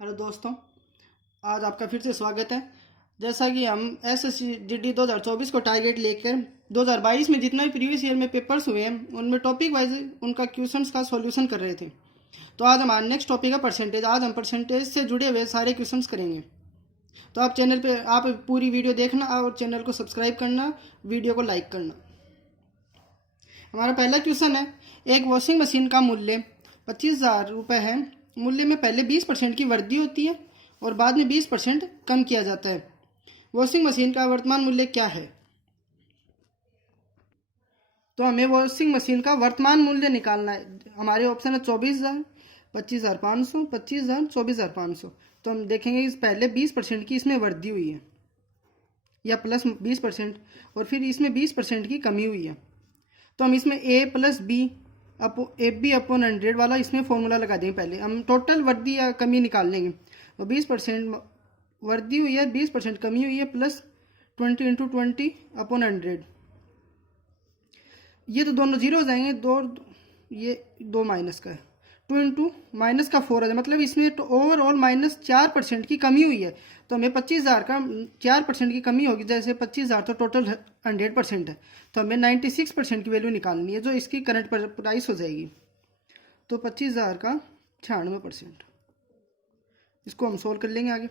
Hello दोस्तों, आज आपका फिर से स्वागत है। जैसा कि हम SSGD 2024 को टारगेट लेकर 2022 में जितना भी प्रीवियस ईयर में पेपर्स हुए हैं उनमें टॉपिक वाइज उनका क्वेश्चंस का सॉल्यूशन कर रहे थे। तो आज हमारा नेक्स्ट टॉपिक है परसेंटेज। आज हम परसेंटेज से जुड़े हुए सारे क्वेश्चंस करेंगे। तो आप चैनल पे आप पूरी वीडियो देखना और चैनल को सब्सक्राइब करना, वीडियो को लाइक करना। हमारा पहला क्वेश्चन है, एक वॉशिंग मशीन का मूल्य 25,000 रुपये है। मूल्य में पहले 20% की वृद्धि होती है और बाद में 20% कम किया जाता है। वॉशिंग मशीन का वर्तमान मूल्य क्या है? तो हमें वॉशिंग मशीन का वर्तमान मूल्य निकालना है। हमारे ऑप्शन है 24,000, 25,500, 25,000, 24,500। तो हम देखेंगे कि पहले 20% की इसमें वृद्धि हुई है या प्लस 20%, और फिर इसमें 20% की कमी हुई है। तो हम इसमें A plus B F B upon 100 वाला इसमें फॉर्मूला लगा देंगे। पहले हम टोटल वृद्धि या कमी निकाल लेंगे। तो 20% वृद्धि हुई है, 20% कमी हुई है, प्लस 20 इंटू 20 अपॉन 100। ये तो दोनों जीरो हो जाएंगे, ये दो माइनस का है, 2 इंटू माइनस का 4 आ जाए। मतलब इसमें तो ओवरऑल माइनस 4% की कमी हुई है। तो हमें 25,000 का 4% की कमी होगी। जैसे 25,000 तो टोटल 100% है, तो हमें 96% की वैल्यू निकालनी है जो इसकी करंट प्राइस हो जाएगी। तो 25,000 का 96%, इसको हम सोल्व कर लेंगे आगे।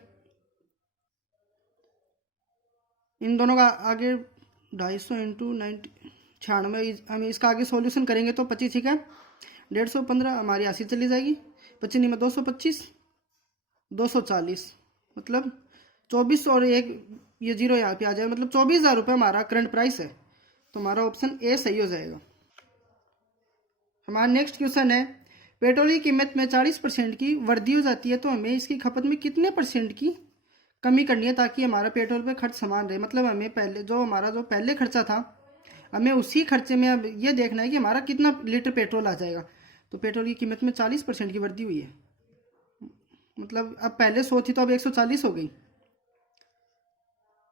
इन दोनों का आगे 250 इंटू 96, हम इसका आगे सॉल्यूशन करेंगे तो 25 ठीक है, 150, हमारी 80 चली जाएगी। 25 में 225, 240, मतलब 24 और एक ये जीरो यहाँ पे आ जाएगा। मतलब 24,000 रुपये हमारा करंट प्राइस है। तो हमारा ऑप्शन ए सही हो जाएगा। हमारा नेक्स्ट क्वेश्चन है, पेट्रोल की कीमत में 40% की वृद्धि हो जाती है तो हमें इसकी खपत में कितने परसेंट की कमी करनी है ताकि हमारा पेट्रोल पे खर्च समान रहे। मतलब हमें पहले जो पहले खर्चा था, हमें उसी खर्चे में अब ये देखना है कि हमारा कितना लीटर पेट्रोल आ जाएगा। तो पेट्रोल की कीमत में 40% की वृद्धि हुई है, मतलब अब पहले 100 थी तो अब 140 हो गई।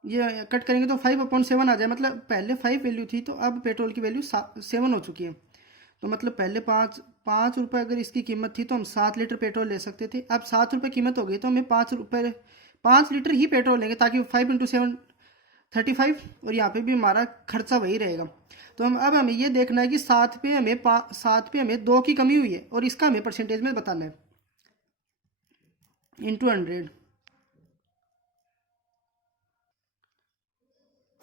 ये कट करेंगे तो 5/7 आ जाए। मतलब पहले 5 वैल्यू थी तो अब पेट्रोल की वैल्यू 7 हो चुकी है। तो मतलब पहले 5 रुपये अगर इसकी कीमत थी तो हम 7 लीटर पेट्रोल ले सकते थे। अब 7 रुपये कीमत हो गई तो हमें 5 लीटर ही पेट्रोल लेंगे, ताकि 5 इंटू 7 35, और यहाँ पे भी हमारा खर्चा वही रहेगा। तो अब हमें ये देखना है कि 7 पे हमें 2 की कमी हुई है और इसका हमें परसेंटेज में बताना है, इंटू 100।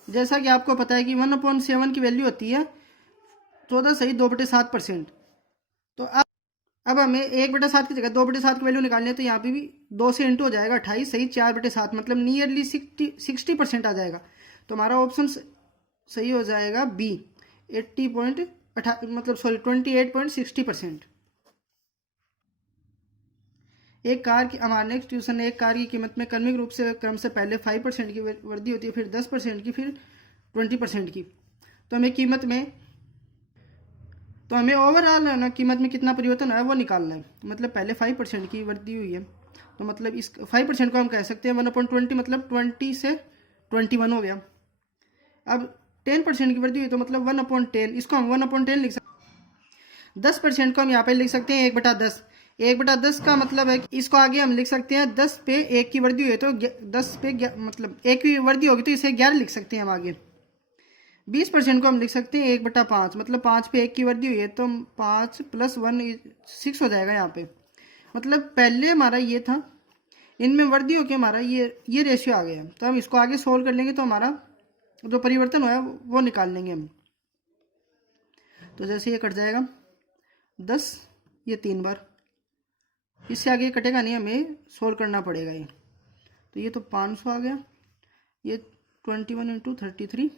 जैसा कि आपको पता है कि 1/7 की वैल्यू होती है 14 सही 2/7%। तो अब हमें 1/7 की जगह 2/7 की वैल्यू निकालनी है। तो यहाँ पे भी 2 से इंटू हो जाएगा 28 सही 4/7, मतलब नियरली 60% आ जाएगा। तो हमारा ऑप्शन सही हो जाएगा बी, 28.60%। एक कार की हमारा नेक्स्ट क्वेश्चन है, एक कार की कीमत में क्रमिक रूप से क्रम से पहले 5% की वृद्धि होती है, फिर 10% की, फिर 20% की। तो हमें ओवरऑल है ना कीमत में कितना परिवर्तन है वो निकालना है। मतलब पहले 5% की वृद्धि हुई है, तो मतलब इस 5% को हम कह सकते हैं 1/20, मतलब 20 से 21 हो गया। अब 10% की वृद्धि हुई तो मतलब 1/10, इसको हम 1/10 लिख सकते हैं। 10% को हम यहाँ पे लिख सकते हैं 1/10। 1/10 का मतलब है कि इसको आगे हम लिख सकते हैं 10 पे 1 की वृद्धि हुई तो 10 पे मतलब 1 की वृद्धि होगी तो इसे 11 लिख सकते हैं हम आगे। 20% को हम लिख सकते हैं 1/5, मतलब 5 पे 1 की वृद्धि हुई है तो 5 + 1 6 हो जाएगा यहाँ पे। मतलब पहले हमारा ये था, इनमें वृद्धि होकर हमारा ये रेशियो आ गया। तो हम इसको आगे सोल्व कर लेंगे तो हमारा जो परिवर्तन हुआ है वो निकाल लेंगे हम। तो जैसे ये कट जाएगा 10, ये 3 बार, इससे आगे ये कटेगा नहीं, हमें सोल्व करना पड़ेगा ये। तो ये तो 500 आ गया, ये 21 इंटू 33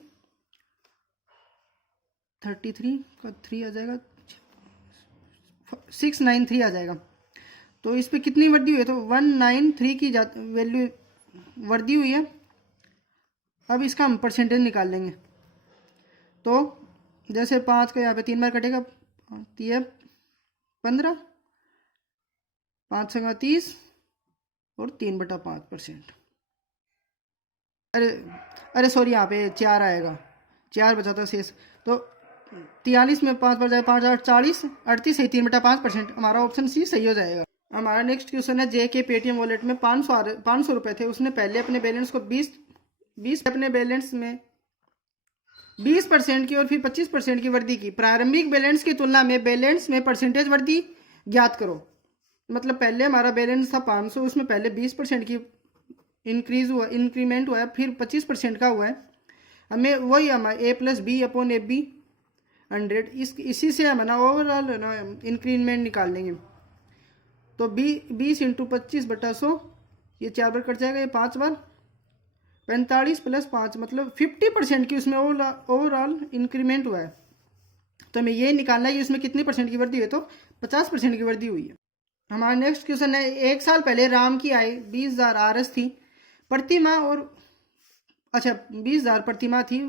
का 3 आ जाएगा, 693 आ जाएगा। तो इस पर कितनी वृद्धि हुई है तो 193 की वैल्यू वृद्धि हुई है। अब इसका हम परसेंटेज निकाल लेंगे। तो जैसे 5 का यहाँ पे 3 बार कटेगा, ये 15, 5 से 30 और 3/5%। अरे सॉरी, यहाँ पे 4 आएगा, 4 बचा था शेष। तो 43 में 5 बार जाए, 5 8 40, 38 सही 3/5%। हमारा ऑप्शन सी सही हो जाएगा। हमारा नेक्स्ट क्वेश्चन है, जे के पेटीएम वॉलेट में 500 रुपये थे। उसने पहले अपने बैलेंस को 20 अपने बैलेंस में 20% की और फिर 25% की वृद्धि की। प्रारंभिक बैलेंस की तुलना में बैलेंस में परसेंटेज वृद्धि ज्ञात करो। मतलब पहले हमारा बैलेंस था 500, उसमें पहले 20% की इंक्रीमेंट हुआ है, फिर 25% का हुआ है। हमें वही हमारा A+B/AB 100, इसी से हम ना ओवरऑल ना इंक्रीमेंट निकाल लेंगे। तो 20 × 25/100, ये 4 बार कट जाएगा, ये 5 बार 45 + 5 मतलब 50% की उसमें ओवरऑल इंक्रीमेंट हुआ है। तो हमें ये निकालना है कि उसमें कितनी परसेंट की वृद्धि हुई, तो 50% की वृद्धि हुई है। हमारा नेक्स्ट क्वेश्चन है, 1 साल पहले राम की आय 20,000 आरस थी प्रति माह, और 20,000 प्रति माह थी,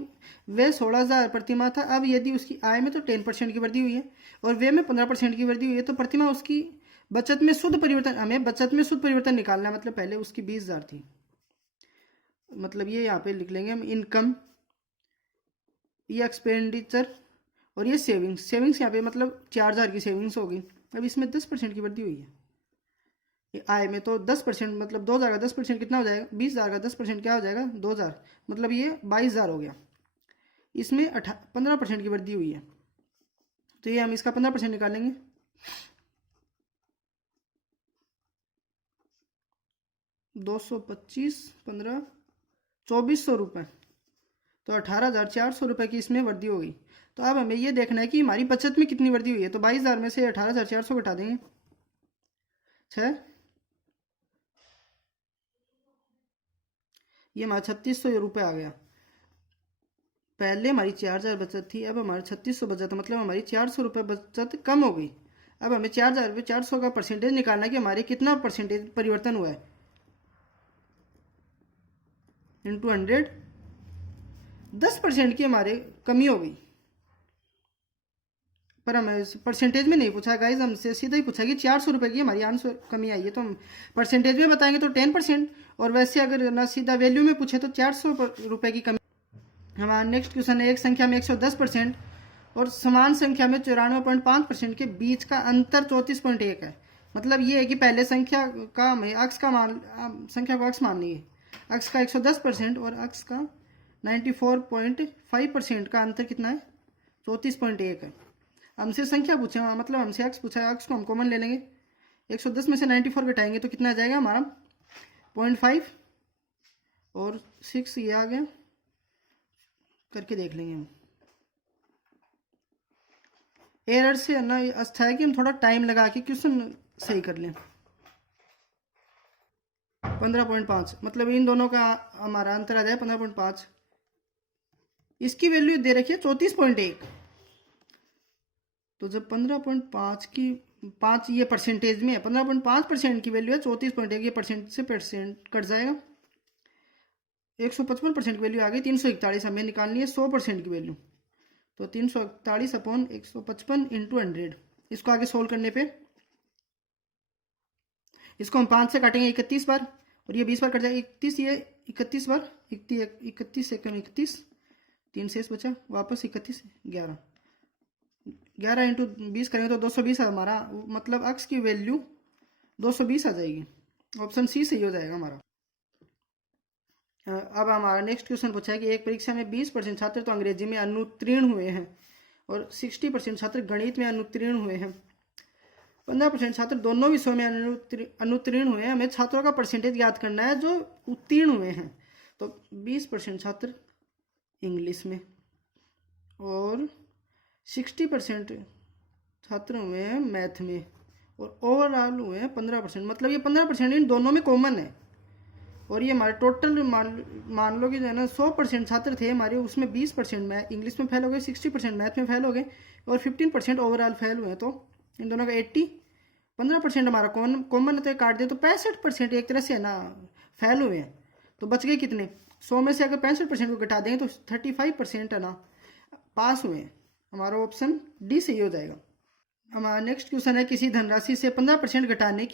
वे 16,000 प्रति माह था। अब यदि उसकी आय में तो 10% की वृद्धि हुई है और वे में 15% की वृद्धि हुई है, तो प्रति माह उसकी बचत में शुद्ध परिवर्तन, हमें बचत में शुद्ध परिवर्तन निकालना है। मतलब पहले उसकी 20,000 थी, मतलब ये यहाँ पे लिख लेंगे हम इनकम, ये एक्सपेंडिचर और ये सेविंग्स यहाँ पे मतलब 4,000 की सेविंग्स होगी। अब इसमें 10% की वृद्धि हुई है ये आय में, तो 10% मतलब 2,000 का 10% कितना हो जाएगा, 20,000 का 10% क्या हो जाएगा, 2,000, मतलब ये 22,000 हो गया। इसमें 15% की वृद्धि हुई है, तो ये हम इसका 15% निकालेंगे। $225, 15, 2,400 रुपये, तो 18,400 रुपये की इसमें वृद्धि हो गई। तो अब हमें ये देखना है कि हमारी बचत में कितनी वृद्धि हुई है। तो 22,000 में से 18,400 घटा देंगे, 6, ये हमारा 3,600 रुपये आ गया। पहले हमारी 4,000 बचत थी, अब हमारी 3,600 बचत, मतलब हमारी 400 रुपये बचत कम हो गई। अब हमें 4,000 रुपये 400 का परसेंटेज निकालना है कि हमारे कितना परसेंटेज परिवर्तन हुआ है, इंटू 100, 10% की हमारे कमी हो गई। पर हमें परसेंटेज में नहीं पूछा गाइज, हमसे सीधा ही पूछा कि 400 रुपये की हमारी आंसर कमी आई है, तो हम परसेंटेज में बताएंगे तो 10%, और वैसे अगर ना सीधा वैल्यू में पूछे तो 400 रुपये की कमी। हमारा नेक्स्ट क्वेश्चन है, एक संख्या में 110% और समान संख्या में 94.5% के बीच का अंतर 34.1 है। मतलब ये है कि पहले संख्या का हमें अक्ष का मान, संख्या को अक्ष मान लीजिए, अक्ष का 110% और अक्ष का 94.5% का अंतर कितना है, 34.1 है। हमसे संख्या पूछे, मतलब हमसे अक्ष पूछा है, अक्ष को हम कॉमन ले लेंगे, 110 में से 94 घटाएंगे तो कितना आ जाएगा हमारा 0.5 और 6, ये आ गया, करके देख लेंगे हम। एरर से ना अच्छा है कि हम थोड़ा टाइम लगा के क्वेश्चन सही कर लें। 15.5 मतलब इन दोनों का हमारा अंतर आ जाए 15.5। इसकी वैल्यू दे रखी है 34.1, तो जब 15.5 की 5 ये परसेंटेज में है, 15.5% की वैल्यू है, 34.1 ये परसेंट से परसेंट कट जाएगा, 155% की वैल्यू आ गई। 341 हमें निकालनी है 100% की वैल्यू, तो 341/155 इंटू 100। इसको आगे सोल्व करने पे इसको हम 5 से काटेंगे 31 बार, और ये 20 बार कट जाएगा, 31, ये 31 बार, 31 सेकंड 31, 3 शेष बचा, वापस 31, 11 इंटू 20 करेंगे तो 220 है हमारा, मतलब अक्स की वैल्यू 220 आ जाएगी। ऑप्शन सी सही हो जाएगा हमारा। अब हमारा नेक्स्ट क्वेश्चन पूछा है कि एक परीक्षा में 20% छात्र तो अंग्रेजी में अनुत्तीर्ण हुए हैं और 60% छात्र गणित में अनुत्तीर्ण हुए हैं, 15% छात्र दोनों विषयों में अनुत्तीर्ण हुए हैं। हमें छात्रों का परसेंटेज याद करना है जो उत्तीर्ण हुए हैं। तो 20% छात्र इंग्लिश में और 60% छात्र हुए हैं मैथ में, और ओवरऑल हुए हैं 15%, मतलब ये 15% इन दोनों में कॉमन है। और ये हमारे टोटल मान लो कि जो है ना 100% छात्र थे हमारे, उसमें 20% इंग्लिश में फेल हो गए, 60% मैथ में फेल हो गए और 15% ओवरऑल फेल हुए। तो इन दोनों का 15% हमारा कॉमन है, तो काट दे तो 65% एक तरह से है ना फेल हुए हैं। तो बच गए कितने, 100 में से अगर 65% को घटा देंगे तो 35% है ना पास हुए हैं। हमारा ऑप्शन डी सही हो जाएगा। हमारा नेक्स्ट क्वेश्चन है, किसी धनराशि से 15% घटाने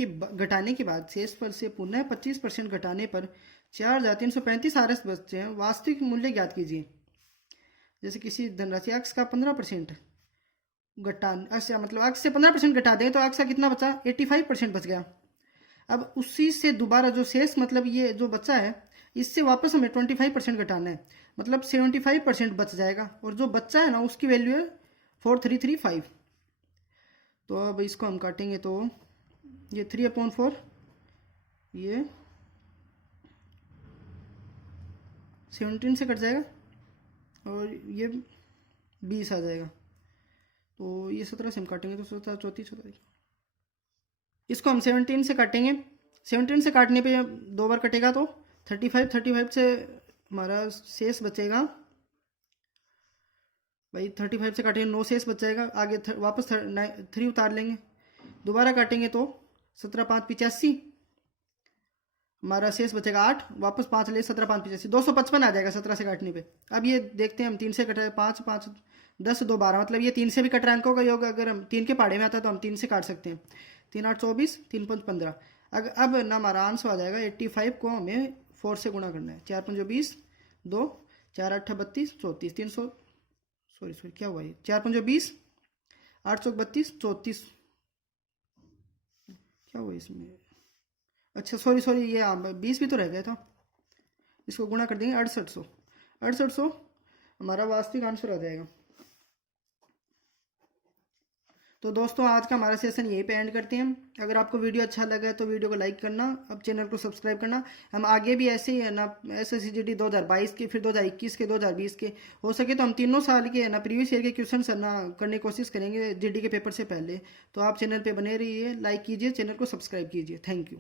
के बाद शेष पर से पुनः 25% घटाने पर 4,335 आरएस बचते हैं, वास्तविक मूल्य ज्ञात कीजिए। जैसे किसी धनराशि अक्स का 15% मतलब अक्स से 15% घटा दें तो अक्स का कितना बचा, 85% बच गया। अब उसी से दोबारा जो शेष मतलब ये जो बचा है इससे वापस हमें 25% घटाना है, मतलब 75% बच जाएगा, और जो बच्चा है ना उसकी वैल्यू है 4335। तो अब इसको हम काटेंगे तो ये 3/4, ये 17 से कट जाएगा और ये 20 आ जाएगा। तो ये 17 से हम काटेंगे तो 17 34 हो जाएगी। इसको हम 17 से काटेंगे, 17 से काटने पे 2 बार कटेगा तो 35 से हमारा शेष बचेगा भाई, 35 से काटेंगे 9 शेष बच जाएगा, आगे वापस 3 उतार लेंगे, दोबारा काटेंगे तो 17 5 85, हमारा शेष बचेगा 8, वापस 5 ले 17 5 85 255 आ जाएगा 17 से काटने पे। अब ये देखते हैं हम 3 से कटाए 5 5 10 2 12, मतलब ये 3 से भी कट रहा है अंकों का योग, अगर हम 3 के पहाड़े में आता है तो हम 3 से काट सकते हैं। 3 8 24, 3 5 15। अब ना हमारा आंसर आ जाएगा 85 को हमें 4 से गुणा करना है। 4 5 20, 2 4 8 32 34 300, सॉरी क्या हुआ ये, 4 5 20, 8 चौक 32 34, क्या हुआ इसमें, अच्छा सॉरी ये 20 भी तो रह गया था, इसको गुणा कर देंगे 6800 हमारा वास्तविक आंसर आ जाएगा। तो दोस्तों आज का हमारा सेशन यहीं पे एंड करते हैं। अगर आपको वीडियो अच्छा लगा तो वीडियो को लाइक करना, अब चैनल को सब्सक्राइब करना। हम आगे भी ऐसे ही है ना SSCGD 2022 के, फिर 2021 के, 2020 के, हो सके तो हम तीनों साल के है ना प्रीवियस ईयर के क्वेश्चन है ना करने की कोशिश करेंगे GD के पेपर से पहले। तो आप चैनल पर बने रहिए, लाइक कीजिए, चैनल को सब्सक्राइब कीजिए। Thank you.